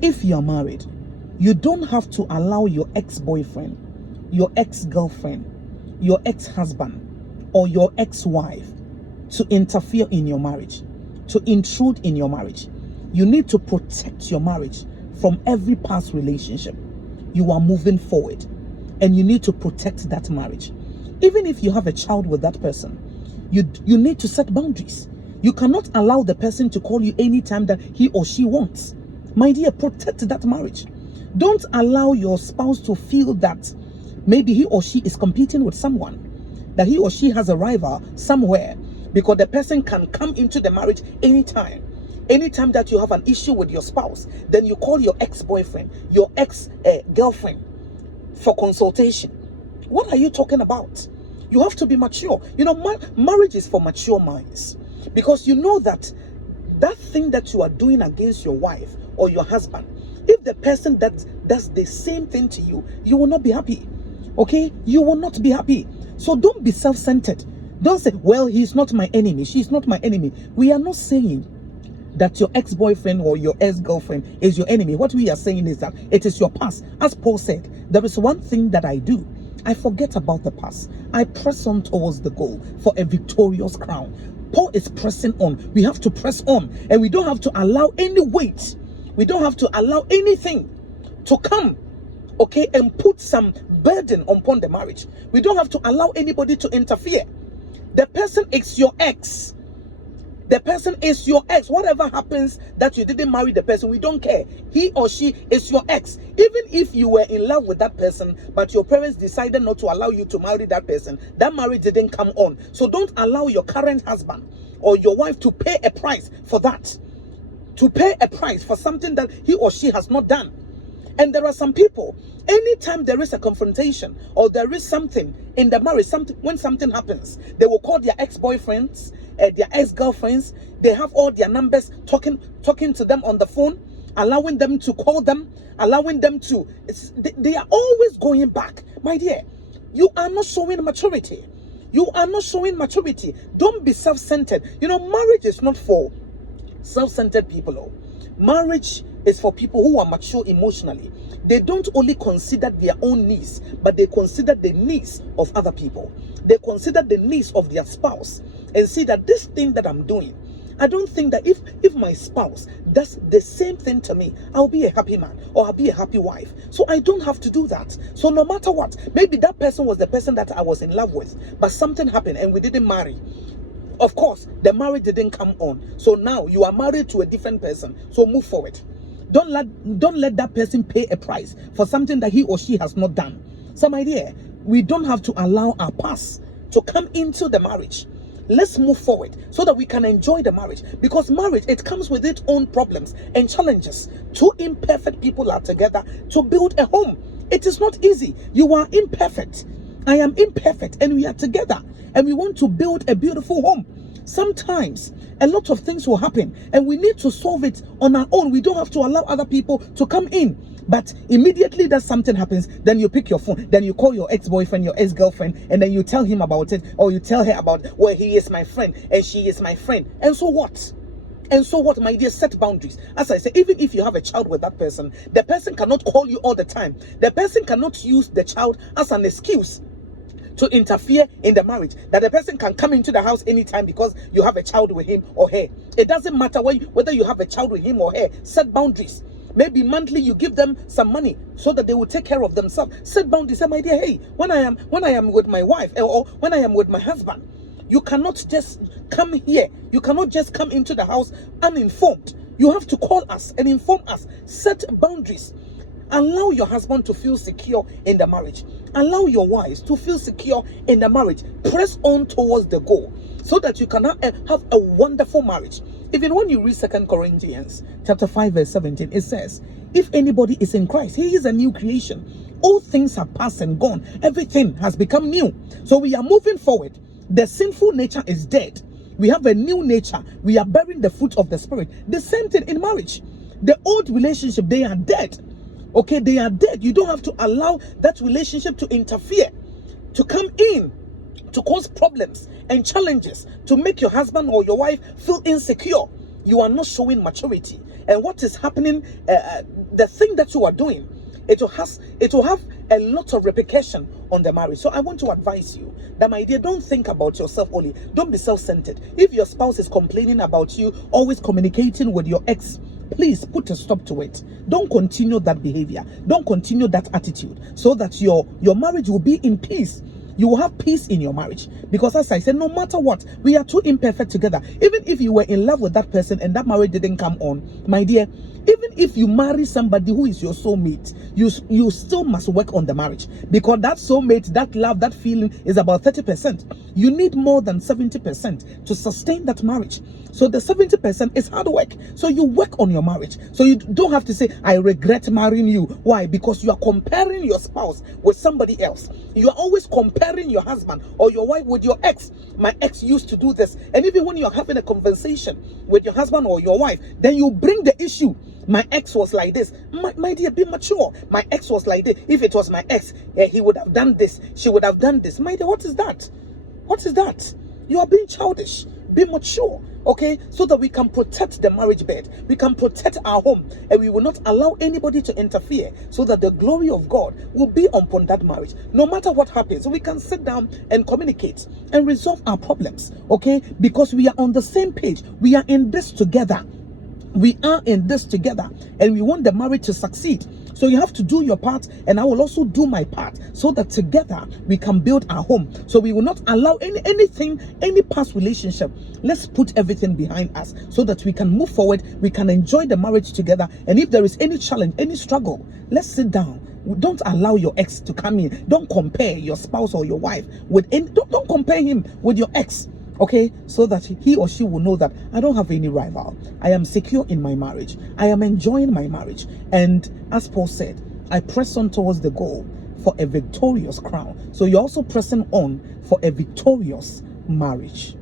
If you are married, you don't have to allow your ex-boyfriend, your ex-girlfriend, your ex-husband, or your ex-wife to interfere in your marriage, to intrude in your marriage. You need to protect your marriage from every past relationship. You are moving forward, and you need to protect that marriage. Even if you have a child with that person, you need to set boundaries. You cannot allow the person to call you anytime that he or she wants. My dear, protect that marriage. Don't allow your spouse to feel that maybe he or she is competing with someone, that he or she has a rival somewhere, because the person can come into the marriage anytime. Anytime that you have an issue with your spouse, then you call your ex-boyfriend, your ex-girlfriend for consultation. What are you talking about? You have to be mature. You know, marriage is for mature minds, because you know that thing that you are doing against your wife or your husband, if the person that does the same thing to you, you will not be happy. Okay? You will not be happy. So don't be self-centered. Don't say, well, he's not my enemy, she's not my enemy. We are not saying that your ex-boyfriend or your ex-girlfriend is your enemy. What we are saying is that it is your past. As Paul said, there is one thing that I do. I forget about the past. I press on towards the goal for a victorious crown. Paul is pressing on. We have to press on, and we don't have to allow any weight. We don't have to allow anything to come, okay, and put some burden upon the marriage. We don't have to allow anybody to interfere. The person is your ex. The person is your ex. Whatever happens that you didn't marry the person, we don't care. He or she is your ex. Even if you were in love with that person, but your parents decided not to allow you to marry that person, that marriage didn't come on. So don't allow your current husband or your wife to pay a price for that. To pay a price for something that he or she has not done. And there are some people, anytime there is a confrontation or there is something in the marriage, when something happens, they will call their ex-boyfriends, their ex-girlfriends. They have all their numbers, talking to them on the phone, allowing them to call them, allowing them to. They are always going back. My dear, you are not showing maturity. You are not showing maturity. Don't be self-centered. You know, marriage is not for self-centered people. Oh. Marriage is for people who are mature emotionally. They don't only consider their own needs, but they consider the needs of other people. They consider the needs of their spouse and see that this thing that I'm doing, I don't think that if my spouse does the same thing to me, I'll be a happy man or I'll be a happy wife. So I don't have to do that. So no matter what, maybe that person was the person that I was in love with, but something happened and we didn't marry. Of course, the marriage didn't come on. So now you are married to a different person. So move forward. Don't let that person pay a price for something that he or she has not done. So my dear, we don't have to allow our past to come into the marriage. Let's move forward so that we can enjoy the marriage, because marriage, it comes with its own problems and challenges. Two imperfect people are together to build a home. It is not easy. You are imperfect. I am imperfect, and we are together and we want to build a beautiful home. Sometimes a lot of things will happen and we need to solve it on our own. We don't have to allow other people to come in. But immediately that something happens, then you pick your phone, then you call your ex-boyfriend, your ex-girlfriend, and then you tell him about it, or you tell her about, well, he is my friend and she is my friend. And so what? And so what, my dear? Set boundaries. As I say, even if you have a child with that person, the person cannot call you all the time. The person cannot use the child as an excuse to interfere in the marriage, that the person can come into the house anytime because you have a child with him or her. It doesn't matter whether you have a child with him or her. Set boundaries. Maybe monthly you give them some money so that they will take care of themselves. Set boundaries. Say, my dear, hey, when I am with my wife or when I am with my husband, you cannot just come here. You cannot just come into the house uninformed. You have to call us and inform us. Set boundaries. Allow your husband to feel secure in the marriage. Allow your wives to feel secure in the marriage. Press on towards the goal so that you can have a wonderful marriage. Even when you read 2 Corinthians chapter 5 verse 17, it says, if anybody is in Christ, he is a new creation. All things have passed and gone. Everything has become new. So we are moving forward. The sinful nature is dead. We have a new nature. We are bearing the fruit of the Spirit. The same thing in marriage. The old relationship, they are dead. Okay, they are dead. You don't have to allow that relationship to interfere, to come in, to cause problems and challenges, to make your husband or your wife feel insecure. You are not showing maturity. And what is happening, the thing that you are doing, it will have a lot of repercussion on the marriage. So I want to advise you that, my dear, don't think about yourself only. Don't be self-centered. If your spouse is complaining about you always communicating with your ex, please put a stop to it. Don't continue that behavior. Don't continue that attitude, so that your marriage will be in peace. You will have peace in your marriage, because as I said, no matter what, we are too imperfect together. Even if you were in love with that person and that marriage didn't come on, my dear, even if you marry somebody who is your soulmate, you still must work on the marriage, because that soulmate, that love, that feeling is about 30%. You need more than 70% to sustain that marriage. So the 70% is hard work. So you work on your marriage. So you don't have to say, I regret marrying you. Why? Because you are comparing your spouse with somebody else. You are always comparing your husband or your wife with your ex. My ex used to do this. And even when you're having a conversation with your husband or your wife, then you bring the issue. My ex was like this. My dear, be mature. My ex was like this. If it was my ex, he would have done this. She would have done this. My dear, what is that? What is that? You are being childish. Be mature, okay? So that we can protect the marriage bed. We can protect our home. And we will not allow anybody to interfere, so that the glory of God will be upon that marriage. No matter what happens, we can sit down and communicate and resolve our problems, okay? Because we are on the same page. We are in this together. We are in this together, and we want the marriage to succeed. So you have to do your part, and I will also do my part, so that together we can build our home. So we will not allow any past relationship. Let's put everything behind us, so that we can move forward. We can enjoy the marriage together. And if there is any challenge, any struggle, let's sit down. Don't allow your ex to come in. Don't compare your spouse or your wife with any. Don't compare him with your ex. Okay, so that he or she will know that I don't have any rival. I am secure in my marriage. I am enjoying my marriage. And as Paul said, I press on towards the goal for a victorious crown. So you're also pressing on for a victorious marriage.